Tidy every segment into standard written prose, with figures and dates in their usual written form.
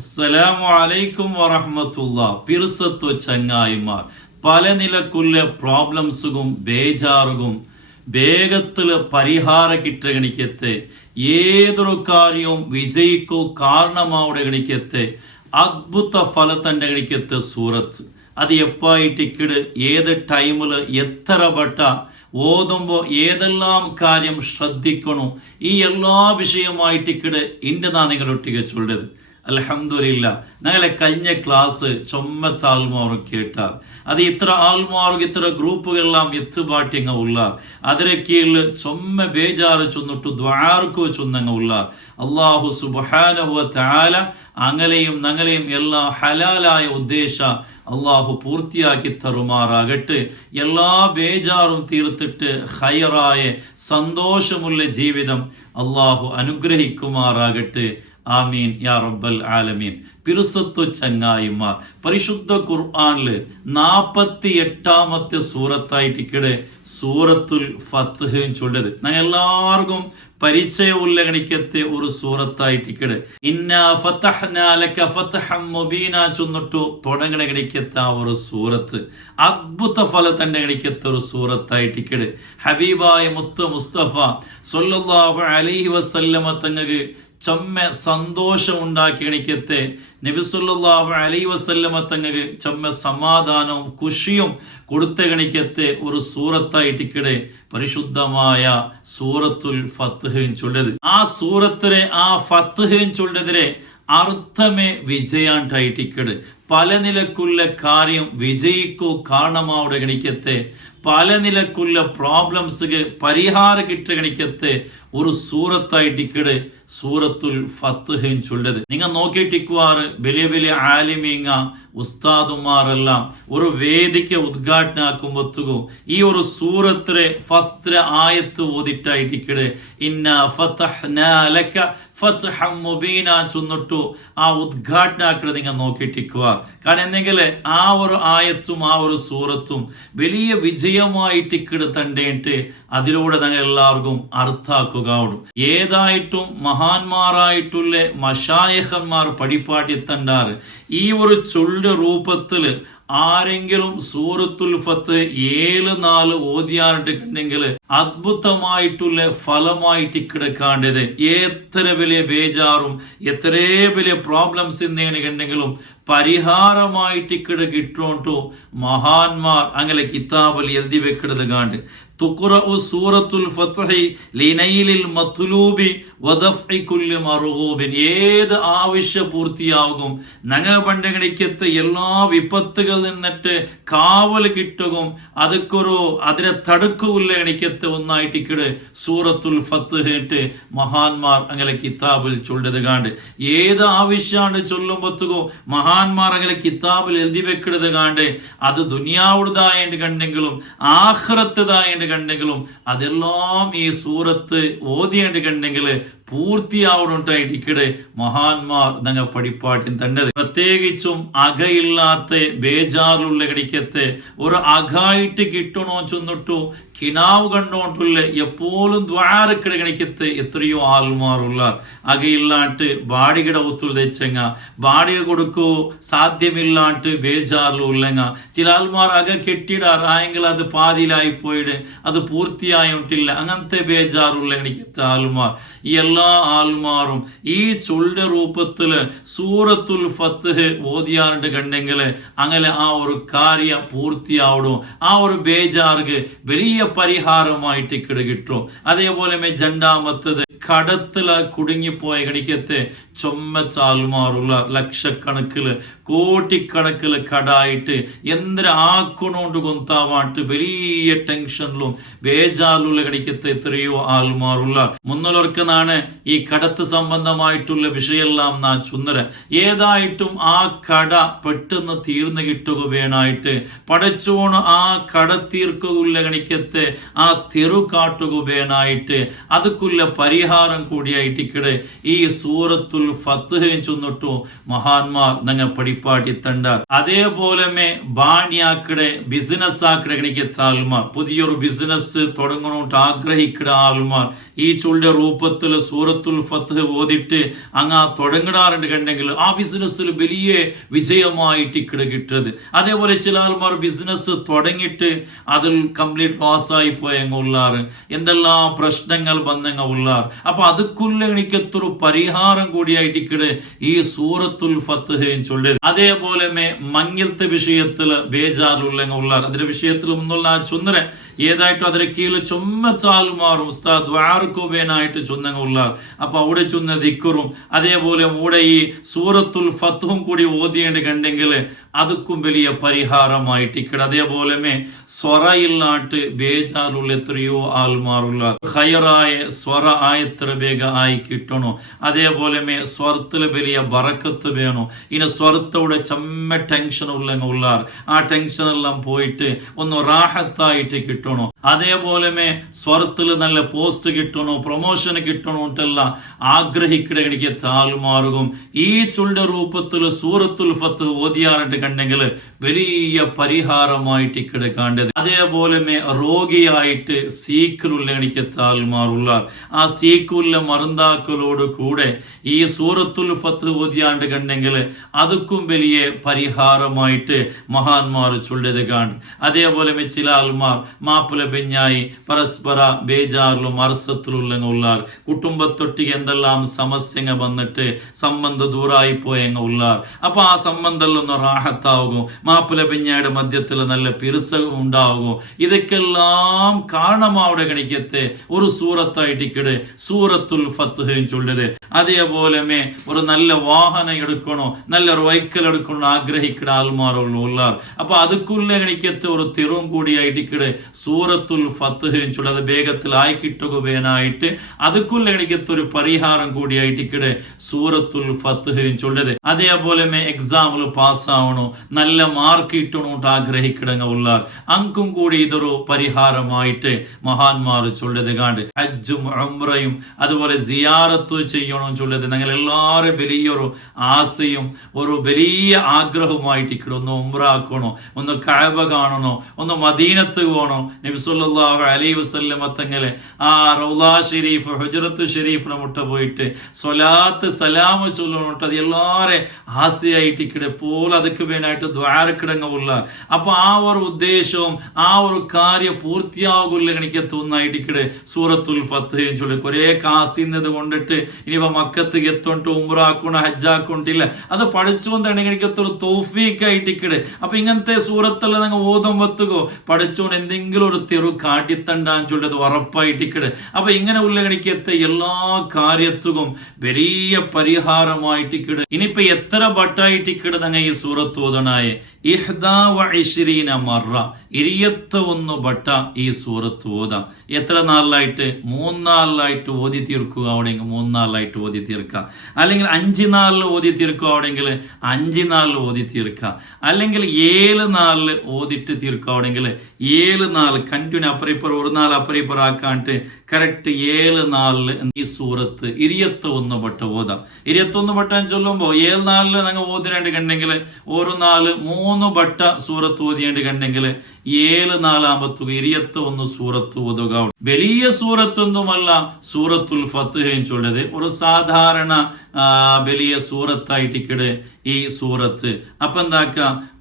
അസ്സലാമു അലൈക്കും വറഹ്മത്തുള്ളാ. പിർസത്തു ചങ്ങായിമാർ പല നിലക്കുള്ള പ്രോബ്ലംസും ബേജാറും വേഗത്തില് പരിഹാര കിട്ടഗണിക്കത്തെ ഏതൊരു കാര്യവും വിജയിക്കൂ കാരണമാവുടെ ഗണിക്കത്തെ അദ്ഭുത ഫലത്തൻ്റെ ഗണിക്കത്തെ സൂറത്ത് അത് എപ്പായിട്ടിക്കിട് ഏത് ടൈമിൽ എത്ര വട്ട ഓതുമ്പോൾ ഏതെല്ലാം കാര്യം ശ്രദ്ധിക്കണോ ഈ എല്ലാ വിഷയമായിട്ടിക്കിട് ഇൻ്റെ നിങ്ങളൊട്ടിಗೆ ചൊല്ലത്. അൽഹംദുലില്ലാ ഞങ്ങളെ കഴിഞ്ഞ ക്ലാസ് ചൊമ്മത്ത ആൾമാറും കേട്ടാൽ അത് ഇത്ര ആൾമാറും ഇത്ര ഗ്രൂപ്പുകളെല്ലാം എത്തുപാട്ടിങ്ങ ഉള്ളാർ അതിരെ കീഴിൽ ചൊമ്മ ബേജാറ് ചൊന്നിട്ടു ദ്വാർക്കു ചൊന്നങ്ങ ഉള്ളാർ. അള്ളാഹു സുബ്ഹാനഹു വ തആല അങ്ങലെയും ഞങ്ങളെയും എല്ലാ ഹലാലായ ഉദ്ദേശ അള്ളാഹു പൂർത്തിയാക്കി തരുമാറാകട്ടെ. എല്ലാ ബേജാറും തീർത്തിട്ട് ഹൈറായ സന്തോഷമുള്ള ജീവിതം അള്ളാഹു അനുഗ്രഹിക്കുമാറാകട്ടെ. ആമീൻ യാ റബ്ബൽ ആലമീൻ. പിർസത്തു ചങ്ങായിമാർ പരിശുദ്ധ ഖുർആനില് 48ാമത്തെ സൂറത്തായിട്ടിക്കടെ സൂറത്തുൽ ഫത്ഹ് ചൊല്ലത് ഞങ്ങൾ എല്ലാവർക്കും പരിചയമുള്ള ഗണിക്കത്തെ ഒരു സൂറത്തായിട്ടിക്കടെ ഇന്നാ ഫതഹ്നാ ലക ഫതഹം മുബീന ചൊന്നിട്ടു തുടങ്ങണ ഗണിക്കത്തെ ആ ഒരു സൂറത്ത് അദ്ഭുത ഫലത്തൻ്റെ ഗണിക്കത്തെ ഒരു സൂറത്തായിട്ടിക്കടെ ഹബീബായ മുത്ത് മുസ്തഫ സ്വല്ലല്ലാഹു അലൈഹി വസല്ലമ തങ്ങൾക്ക് ചൊമ്മ സന്തോഷം ഉണ്ടാക്കി ഗണിക്കത്തെ നബി സല്ലല്ലാഹു അലൈഹി വസല്ലമ തങ്ങൾക്ക് ചൊമ്മ സമാധാനവും ഖുഷിയും കൊടുത്ത ഗണിക്കത്തെ ഒരു സൂറത്തായിട്ടിക്കടെ പരിശുദ്ധമായ സൂറത്തുൽ ഫത്ഹ് ചൊല്ലത്. ആ സൂറത്തിലെ ആ ഫത്ഹ് ചൊല്ലതിരെ അർത്ഥമേ വിജയാണ്ടായിട്ടിക്കട് പല നിലക്കുള്ള കാര്യം വിജയിക്കൂ കാരണമാവുടെ ഗണിക്കത്തെ പല നിലക്കുള്ള പ്രോബ്ലംസ് പരിഹാര കിട്ട ഗണിക്കത്തെ ഒരു സൂറത്തായിട്ടിക്കട് സൂറത്തുൽ ഫത്ഹ് ചൊല്ലത്. നിങ്ങൾ നോക്കിയിട്ടിക്കുവാറ് വലിയ വലിയ ആലിമീങ്ങ ഉസ്താദുമാരെല്ലാം ഒരു വേദിക്ക് ഉദ്ഘാടനാക്കുമ്പോത്തുകു ഈ ഒരു സൂറത്തിലെ ഫസ്റ്റ് ആയത്ത് ഓതിട്ടായിട്ടിക്കട് ഇന്നാ ഫതഹ്നാ ലക ഫതഹം മുബീന ചൊന്നിട്ടു ആ ഉദ്ഘാടനാക്കട് നിങ്ങൾ നോക്കിയിട്ടിക്കുക. കാരണം എന്തെങ്കിൽ ആ ഒരു ആയത്തും ആ ഒരു സൂറത്തും വലിയ വിജയമായിട്ടിക്കിട് തണ്ടേട്ട് അതിലൂടെ ഞങ്ങൾ എല്ലാവർക്കും അർത്ഥാക്കുക. ഏതായിട്ടും മഹാന്മാരായിട്ടുള്ള മശായഖന്മാർ പഠിപ്പാട്ടി തണ്ടാറ് ഈ ഒരു ചൊല്ല രൂപത്തില് ആരെങ്കിലും സൂറത്തുൽ ഫത്ത് 7-4 ഓതിയാറിട്ടുണ്ടെങ്കിൽ അദ്ഭുതമായിട്ടുള്ള ഫലമായിട്ട് കിടക്കാണ്ടത് എത്ര വലിയ ബേജാറും എത്ര വലിയ പ്രോബ്ലംസ് എന്തെങ്കിലും പരിഹാരമായിട്ട് കിട്ടുകൊണ്ടു മഹാന്മാർ അങ്ങനെ കിതാബിൽ എഴുതി വെക്കുന്നത് കാണ്ട് തുഖ്റഉ സൂറത്തുൽ ഫത്ഹി ലിനൈലിൽ മത്ലൂബി വദഫ്ഇ കുല്ലി മർഗൂബിൻ. ഏത് ആവശ്യ പൂർത്തിയാകും ഞങ്ങൾ പണ്ടകണിക്കത്തെ എല്ലാ വിപത്തുകളിൽ നിന്നിട്ട് കാവൽ കിട്ടുകയും അതിനെ തടുക്കുള്ള ഗണിക്കത്തെ ഒന്നായിട്ടിക്കട് സൂറത്തുൽ ഫത്ഹ് മഹാന്മാർ അങ്ങനെ കിതാബിൽ ചൊല്ലത് കാണ്ട് ഏത് ആവശ്യമാണ് ചൊല്ലുമ്പോത്തുകോ മഹാന്മാർ അങ്ങനെ കിതാബിൽ എഴുതി വെക്കുന്നത് കാണ്ട് അത് ദുനിയാവുടേതായിട്ട് കണ്ടെങ്കിലും ആഖിറത്തതായിട്ട് കണ്ടെങ്കിലും അതെല്ലാം ഈ സൂറത്ത് ഓതിയായിട്ട് കണ്ടെങ്കിൽ പൂർത്തിയാവുന്നുണ്ടായിട്ടിക്കടെ മഹാന്മാർ ഞങ്ങൾ പഠിപ്പാട്ടി തന്നത്. പ്രത്യേകിച്ചും അകയില്ലാത്ത ബേജാറുള്ള ഗണിക്കത്തെ ഒരു അകായിട്ട് കിട്ടണോ ചെന്നിട്ടു കിനാവ് കണ്ടോണ്ടുള്ള എപ്പോഴും ദ്വാരക്കിട ഗണിക്കത്തെ എത്രയോ ആൾമാറുള്ള അകയില്ലാട്ട് ബാടികിട ഒത്തുൽ തെച്ചങ്ങ ബാടിക കൊടുക്കൂ സാധ്യമില്ലാട്ട് ബേജാറിലുള്ളങ്ങ ചില ആൾമാർ അക കെട്ടിടാർ ആയെങ്കിൽ അത് പാതിയിലായി പോയിട്ട് അത് പൂർത്തിയായിട്ടില്ല അങ്ങനത്തെ ബേജാറുള്ള ഗണിക്കത്തെ ആൾമാർ ഈ എല്ലാ ആൾമാറും ഈ ചൊല്ലിന്റെ രൂപത്തില് സൂറത്തുൽ ഫത്ഹ് ഓതിയാണ്ട് കണ്ടെങ്കിൽ അങ്ങനെ ആ ഒരു കാര്യം പൂർത്തിയാവണം ആ ഒരു ബേജാർക്ക് വലിയ പരിഹാരമായിട്ട് കിട്ടും. അതേപോലെ രണ്ടാമത്തത് കടത്തില കുടുങ്ങിപ്പോയ ഗണിക്കത്തെ ചൊമ്മച്ചാൽമാറുള്ള ലക്ഷക്കണക്കില് കോടിക്കണക്കില് കടായിട്ട് എന്തിന് ആക്കണോണ്ട് കൊന്താവാട്ട് വലിയ ടെൻഷനിലും ബേജാറിലുള്ള ഗണിക്കത്തെ എത്രയോ ആൾമാറുള്ള മുന്നോർക്കെന്നാണ് ഈ കടത്ത് സംബന്ധമായിട്ടുള്ള വിഷയെല്ലാം നാ ചുന്നര ഏതായിട്ടും ആ കട പെട്ടെന്ന് തീർന്നു കിട്ടുക വേണായിട്ട് പടച്ചോണ് ആ കട തീർക്കുക ഗണിക്കത്തെ ആ തെറു കാട്ടുക വേണായിട്ട് അതുക്കുള്ള പരിഹാരം പരിഹാരം കൂടിയായിട്ടിക്കടെ ഈ സൂറത്തുൽ ഫത്ഹ് ചൊന്നിട്ടു മഹാന്മാർ നങ്ങ പടിപ്പാട്ടി തണ്ട. അതേപോലെ ബാണിയാക്കടെ ബിസിനസ് ആക്കടെ ഗണിക്കത്ത ആൾമാർ പുതിയൊരു ബിസിനസ് തുടങ്ങണോട്ട് ആഗ്രഹിക്കട ആൾമാർ ഈ ചൊല്ലിയ രൂപത്തിൽ സൂറത്തുൽ ഫത്ഹ് ഓതിട്ട് അങ്ങ് തുടങ്ങിടാറുണ്ട് കണ്ടെങ്കിൽ ആ ബിസിനസ്സിൽ വലിയ വിജയമായിട്ട് ഇക്കടെ കിട്ടത്. അതേപോലെ ചില ആൾമാർ ബിസിനസ് തുടങ്ങിയിട്ട് അതിൽ കംപ്ലീറ്റ് ലോസായി പോയങ്ങ ഉള്ളാറ്, എന്തെല്ലാം പ്രശ്നങ്ങൾ വന്നങ്ങ ഉള്ളാർ. അപ്പൊ അതുക്കുള്ള എനിക്കത്തൊരു പരിഹാരം കൂടിയായിട്ട് ഇക്കടെ ഈ സൂറത്തുൽ ഫത്ഹ് ചൊല്ലത്. അതേപോലെ മങ്ങിലത്തെ വിഷയത്തിൽ ബേജാറുള്ള ഉള്ളാർ. അതിന്റെ വിഷയത്തിൽ ഒന്നുള്ള ചൊന്നര ഏതായിട്ടും അതിന്റെ കീഴിൽ ചൊമ്മച്ചാലുമാറും ഉസ്താദ് വാർക്കുബേനായിട്ട് ചൊന്നങ്ങ ഉള്ളാർ. അപ്പൊ അവിടെ ചൊന്ന ദിക്കറും അതേപോലെ ഇവിടെ ഈ സൂറത്തുൽ ഫത്ഹും കൂടി ഓതിയേണ്ടി കണ്ടെങ്കിൽ അതുക്കും വലിയ പരിഹാരമായിട്ട് ഇക്കട. അതേപോലെ സ്വറയില്ലാട്ട് ബേജാറുള്ള എത്രയോ ആൾമാറുള്ള ഹയറായ സ്വറ ആയത്ര വേഗ ആയി കിട്ടണോ. അതേപോലെ സ്വരത്തില് വലിയ ബറക്കത്ത് വേണോ. ഇനി സ്വരത്തോടെ ചമ്മ ടെൻഷൻ ഉള്ളാർ, ആ ടെൻഷൻ എല്ലാം പോയിട്ട് ഒന്ന് റാഹത്തായിട്ട് കിട്ടണോ. അതേപോലെ സ്വരത്തില് നല്ല പോസ്റ്റ് കിട്ടണോ, പ്രൊമോഷൻ കിട്ടണോ എന്നുള്ള ആഗ്രഹിക്കടെ എനിക്ക് താൽമാറും ഈ ചുള്ള രൂപത്തിൽ സൂറത്തുൽ ഫത്ഹ് ഓതിയാറിട്ട് കണ്ടെങ്കിൽ വലിയ പരിഹാരമായിട്ട് ഇക്കടെ കണ്ടത്. അതേപോലെ രോഗിയായിട്ട് സീക്കിലുള്ള എനിക്ക് താൽമാറുള്ള ആ സീക്കുള്ള മരുന്നാക്കലോട് കൂടെ ഈ സൂറത്തുൽ ഫത്ഹ് ഓതിയാണ്ട് കണ്ടെങ്കിൽ അതുക്കും വലിയ പരിഹാരമായിട്ട് മഹാന്മാർ ചൊല്ലത് കാണും. അതേപോലെ ചില ആൾമാർ മാപ്പിള പെഞ്ഞായി പരസ്പര ബേജാറിലും അർസത്തിലുള്ള ഉള്ളാർ, കുടുംബത്തൊട്ടിക്ക് എന്തെല്ലാം സമസ്യങ്ങൾ വന്നിട്ട് സംബന്ധം ദൂരായി പോയങ്ങ ഉള്ളാർ. അപ്പൊ ആ സംബന്ധമൊന്ന് റാഹത്താവുകയും മാപ്പിള പെഞ്ഞായുടെ മധ്യത്തിൽ നല്ല പിറുസകം ഉണ്ടാവുകയും ഇതൊക്കെല്ലാം കാരണമാവിടെ കണിക്കത്തെ ഒരു സൂറത്തായിട്ടിക്കടെ സൂറത്തുൽ ഫത്ഹ് ചൊല്ലത്. അതേപോലെ ഒരു നല്ല വാഹനം എടുക്കണോ, നല്ലൊരു വൈക്കൽ എടുക്കണോ ആഗ്രഹിക്കുന്ന ആൾമാരുള്ള ഉള്ളാർ. അപ്പൊ അതുക്കുള്ള കണിക്കത്തെ ഒരു തിറും കൂടിയായിട്ടിക്കടെ സൂറത്തുൽ ഫത്ഹ് ചൊല്ലത് വേഗത്തിൽ ആയി കിട്ടുകയായിട്ട് അതുക്കുള്ള കണിക്കത്തെ ഒരു പരിഹാരം കൂടിയായിട്ടിക്കടെ സൂറത്തുൽ ഫത്ഹ് ചൊല്ലത്. അതേപോലെ എക്സാമിൽ പാസ്സാവണോ, നല്ല മാർക്ക് കിട്ടണോട്ട് ആഗ്രഹിക്കിടങ്ങ ഉള്ളാർ, അങ്കും കൂടി ഇതൊരു പരിഹാരമായിട്ട് മഹാന്മാർ ചൊല്ലത് കാണ്ട്. ഹജ്ജും ഉംറയും അതുപോലെ സിയാറത്ത് ചെയ്യണം ചൊല്ലത് ഞങ്ങൾ എല്ലാവരും വലിയൊരു ആശയും ഒരു വലിയ ആഗ്രഹമായിട്ട് ഇക്കടെ ഒന്ന് ഉംറ ആക്കണോ, ഒന്ന് കഅബ കാണണോ, ഒന്ന് മദീനത്ത് പോകണോ. നബി സല്ലല്ലാഹു അലൈഹി വസല്ലം തങ്ങളെ ആ റൗളാ ഷരീഫ് ഹുജ്റത്തു ഷരീഫിനെ മുട്ട പോയിട്ട് സ്വലാത്ത് സലാം ചൊല്ലണോട്ട് അത് എല്ലാവരും ആശയായിട്ട് ഇക്കടെ പോലെ അതൊക്കെ വേനായിട്ട് ദ്വാരക്കിടങ്ങ ഉള്ള. അപ്പൊ ആ ഒരു ഉദ്ദേശവും ആ ഒരു കാര്യം പൂർത്തിയാകുള്ള എനിക്ക് തോന്നായിട്ട് ഇക്കടെ സൂറത്തുൽ ഫത്ഹ് ചൊല്ലി കുറെ കാസിന്നത് കൊണ്ടിട്ട് ഇനിയിപ്പോ മക്കത്ത് എത്തോണ്ട് ഉംറാക്കണ ഹജ്ജാക്കൊണ്ടില്ല അത് പഠിച്ചുകൊണ്ടാണ് എനിക്കത്തൊരു തൗഫീഖായിട്ട് ഇക്കടെ. അപ്പൊ ഇങ്ങനത്തെ സൂറത്തെല്ലാം നിങ്ങൾ ഓതം വെത്തുകോ പഠിച്ചോണ്ട് എന്തെങ്കിലും ഒരു തെറു കാട്ടിത്തണ്ടാൻ ചൊല്ലത് ഉറപ്പായിട്ട് ഇക്കടെ. അപ്പൊ ഇങ്ങനെ ഉള്ള എനിക്കത്തെ എല്ലാ കാര്യത്തും വലിയ പരിഹാരമായിട്ട് ഇക്കടെ. ഇനിയിപ്പോ എത്ര ബട്ടായിട്ട് ഇക്കടെ നിങ്ങൾ ഈ സൂറത്ത് ഓതണായേ 21 മറ 21 ബട്ട ഈ സൂറത്ത് ഓതാം. എത്ര നാളിലായിട്ട്? 3 നാളിലായിട്ട് ഓതി തീർക്കുക അവിടെയെങ്കിൽ 3 നാളിലായിട്ട് ഓതി തീർക്കുക, അല്ലെങ്കിൽ 5 നാളിൽ ഓതി തീർക്കുക അവിടെയെങ്കിൽ 5 നാളിൽ ഓതി തീർക്കുക, അല്ലെങ്കിൽ 7 നാളിൽ ഓതിട്ട് തീർക്കുക അവിടെയെങ്കിൽ 7 നാൾ കണ്ടിന്യൂ അപ്പറിപ്പർ ഒരു നാൾ അപ്പറിപ്പർ ആക്കാണ്ട് കറക്റ്റ് 7 നാളിൽ ഈ സൂറത്ത് 21 ബട്ട ഓതാം. 21 ബട്ട ചൊല്ലുമ്പോൾ 7 നാളിൽ നിങ്ങൾ ഓതിരേണ്ടി കണ്ടെങ്കിൽ ഒരു നാല് 3 ബട്ട സൂറത്ത് ഓതിയേണ്ടി കണ്ടെങ്കിൽ 7 നാലാമത്തുക 21 സൂറത്ത് ഓതുക. വലിയ സൂറത്തൊന്നുമല്ല സൂറത്തുൽ ഫത്ഹ് ചൊല്ലത്, ഒരു സാധാരണ വലിയ സൂറത്തായിട്ടിക്കടെ ഈ സൂറത്ത്. അപ്പൊ എന്താക്ക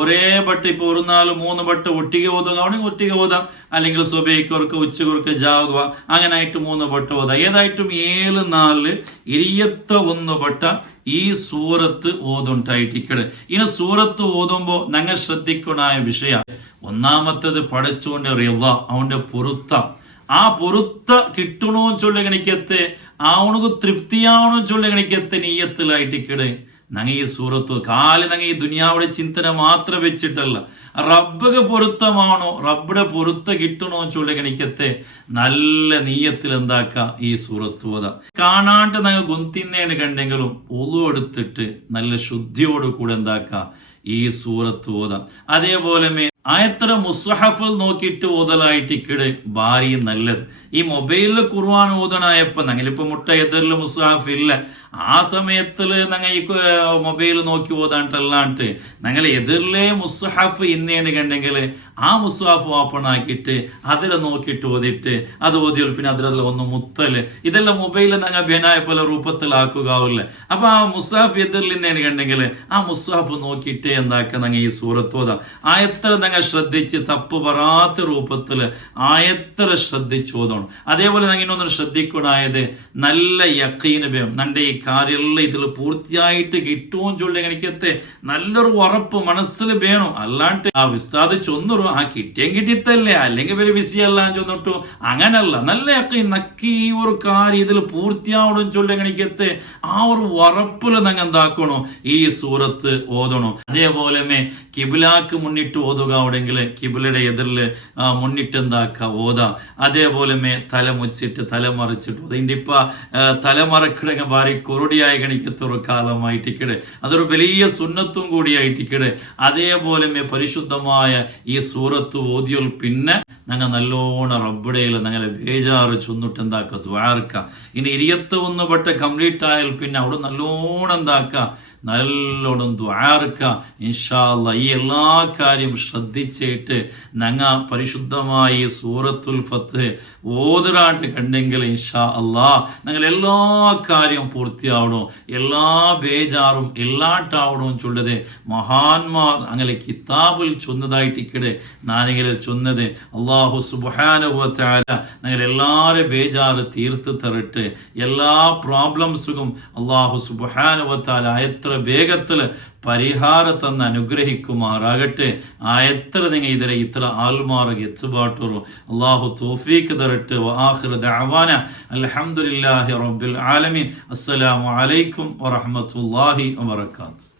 ഒരേ ബട്ട ഇപ്പൊ ഒരു നാല് 3 ബട്ട ഒട്ടിക ഓതുക ആണെങ്കിൽ ഒട്ടിക ഓതാം, അല്ലെങ്കിൽ സുബൈക്കൊർക്ക് ഉച്ചക്കൊർക്ക് ജാവുക, അങ്ങനെ ആയിട്ട് 3 ബട്ട ഓതാം. ഏതായിട്ടും 7 നാളില് 21 ബട്ട ഈ സൂറത്ത് ഓതുണ്ടായിട്ടിക്കടെ. ഇനി സൂറത്ത് ഓതുമ്പോ ഞങ്ങൾ ശ്രദ്ധിക്കണായ വിഷയ ഒന്നാമത്തത് പഠിച്ചുകൊണ്ട് റിള അവന്റെ പൊരുത്ത, ആ പൊരുത്ത കിട്ടണോ ചൊല്ല കണിക്കത്തെ അവനക്ക് തൃപ്തിയാവണോ ചൊല്ല കണിക്കത്തെ നീയത്തിലായിട്ടിക്കടെ. ഞങ്ങൾ ഈ സൂറത്ത് കാല് ഞങ്ങൾ ഈ ദുനിയാവിടെ ചിന്തന മാത്രം വെച്ചിട്ടല്ല, റബ്ബ് പൊരുത്തമാണോ റബ്ബിടെ പൊരുത്ത കിട്ടണോ ചൊല്ല കണിക്കത്തെ നല്ല നീയത്തിൽ എന്താക്ക ഈ സൂറത്ത് ഓത. കാണാണ്ട് ഞങ്ങൾ ഗുന്തിന്നേണ് കണ്ടെങ്കിലും ഒളു എടുത്തിട്ട് നല്ല ശുദ്ധിയോട് കൂടെ എന്താക്ക ഈ സൂറത്ത് ഓതാം. അതേപോലെ ആയത്ര മുസ്ഹഫ് നോക്കിയിട്ട് ഓതലായിട്ട് ഇക്കട് ഭാരി നല്ലത്. ഈ മൊബൈലിൽ ഖുർആൻ ഓതണായപ്പോ ഞങ്ങളിപ്പോ മുട്ട എതിരിൽ മുസ്ഹഫ് ഇല്ല, ആ സമയത്തില് ഞങ്ങൾ ഈ മൊബൈൽ നോക്കി ഓതാണ്ടല്ലാണ്ട് ഞങ്ങൾ എതിരിലെ മുസ്ഹഫ് ഇന്നേന്ന് കണ്ടെങ്കിൽ ആ മുസ്ഹഫ് ഓപ്പൺ ആക്കിയിട്ട് അതിൽ നോക്കിയിട്ട് ഓതിയിട്ട് അത് ഓതിയാൽ പിന്നെ അതിലെല്ലാം ഒന്ന് മുത്തല് ഇതെല്ലാം മൊബൈലിൽ ഞങ്ങൾ ബനായ പല രൂപത്തിലാക്കുകയാവില്ല. അപ്പൊ ആ മുസ്ഹഫ് എതിരിൽ ഇന്നേന്ന് കണ്ടെങ്കിൽ ആ മുസ്ഹഫ് നോക്കിയിട്ട് എന്താക്കുക ഞങ്ങൾ ഈ സൂറത്ത് ഓതാം. ആയത്ര ഞങ്ങൾ ശ്രദ്ധിച്ച് തപ്പ് പറയാത്ത രൂപത്തില് ആയത്ര ശ്രദ്ധിച്ച് ഓതണം. അതേപോലെ ഞങ്ങൾ ഇന്നൊന്നും ശ്രദ്ധിക്കണായത് നല്ല യഖീന് വേണം. നന്റെ ഈ കാര്യമെല്ലാം ഇതിൽ പൂർത്തിയായിട്ട് കിട്ടുമെന്ന് ചൊല്ലി എനിക്കത്തെ നല്ലൊരു ഉറപ്പ് മനസ്സിൽ വേണം. അല്ലാണ്ട് ആ വിസ്താദ് ചൊന്നൊരു ആ കിട്ടിയും കിട്ടിത്തല്ലേ അല്ലെങ്കിൽ വലിയ വിസിയല്ല ചൊന്നിട്ടു അങ്ങനല്ല. നല്ല യഖീൻ നക്കി ഈ ഒരു കാര്യം ഇതിൽ പൂർത്തിയാവണം ചൊല്ലി എനിക്കത്തെ ആ ഒരു ഉറപ്പിൽ ഞങ്ങൾ എന്താക്കണോ ഈ സൂറത്ത് ഓതണം. അതേപോലെ കിബിലാക്ക് മുന്നിട്ട് ഓതുക ഉണ്ടെങ്കിൽ കിബിലയുടെ എതിരിൽ മുന്നിട്ട് എന്താക്കുക ഓതാ. അതേപോലെ തല മുച്ചിട്ട് തല മറിച്ചിട്ട് അതിൻ്റെ ഇപ്പൊ തലമറക്കിടങ്ങ ഭാരി കൊറോടിയായി കണിക്കത്തൊരു കാലമായിട്ടിക്കടെ അതൊരു വലിയ സുന്നത്തും കൂടിയായിട്ടിക്കടെ. അതേപോലെ പരിശുദ്ധമായ ഈ സൂറത്ത് ഓതിയോൽ പിന്നെ ഞങ്ങൾ നല്ലോണം റബ്ബിടയിൽ ഞങ്ങളെ ബേജാറ് ചൊന്നിട്ട് എന്താക്കുക ദ്വാർക്ക. ഇനി 21 വട്ട കംപ്ലീറ്റ് ആയാൽ പിന്നെ അവിടെ നല്ലോണം എന്താക്കുക നല്ലോണം ദ്വാർക്ക. ഇൻഷാ അല്ലാഹ് ഈ എല്ലാ കാര്യം ശ്രദ്ധിച്ചിട്ട് ഞങ്ങൾ പരിശുദ്ധമായി സൂറത്തുൽ ഫത്ത് ഓതിറാണ്ട് കണ്ടെങ്കിൽ ഇൻഷാ അല്ലാഹ് ഞങ്ങൾ എല്ലാ കാര്യം പൂർത്തിയാവണോ, എല്ലാ ബേജാറും എല്ലാട്ടാവണോ ചൊല്ലത് മഹാന്മാർ അങ്ങനെ കിതാബിൽ ചൊന്നതായിട്ടിക്കടെ നാനികളിൽ ചൊന്നത്. അല്ലാഹു സുബ്ഹാനഹു വ തആല ഞങ്ങൾ എല്ലാവരും ബേജാറ് തീർത്ത് തരട്ടെ. എല്ലാ പ്രോബ്ലംസും അല്ലാഹു സുബ്ഹാനഹു വ തആല എത്ര വേഗത്തില് പരിഹാരം തന്ന് അനുഗ്രഹിക്കുമാറാകട്ടെ. എത്ര നിങ്ങൾ ഇതിലെ ഇത്ര ആൽമാർക്ക് എത്തുപാട്ടോറു അല്ലാഹു തൗഫീഖ് തരട്ടെ. വആഖിറു ദഅവാന അൽഹംദുലില്ലാഹി റബ്ബിൽ ആലമീൻ. അസ്സലാമു അലൈക്കും വറഹ്മത്തുള്ളാഹി വബറകാതുഹു.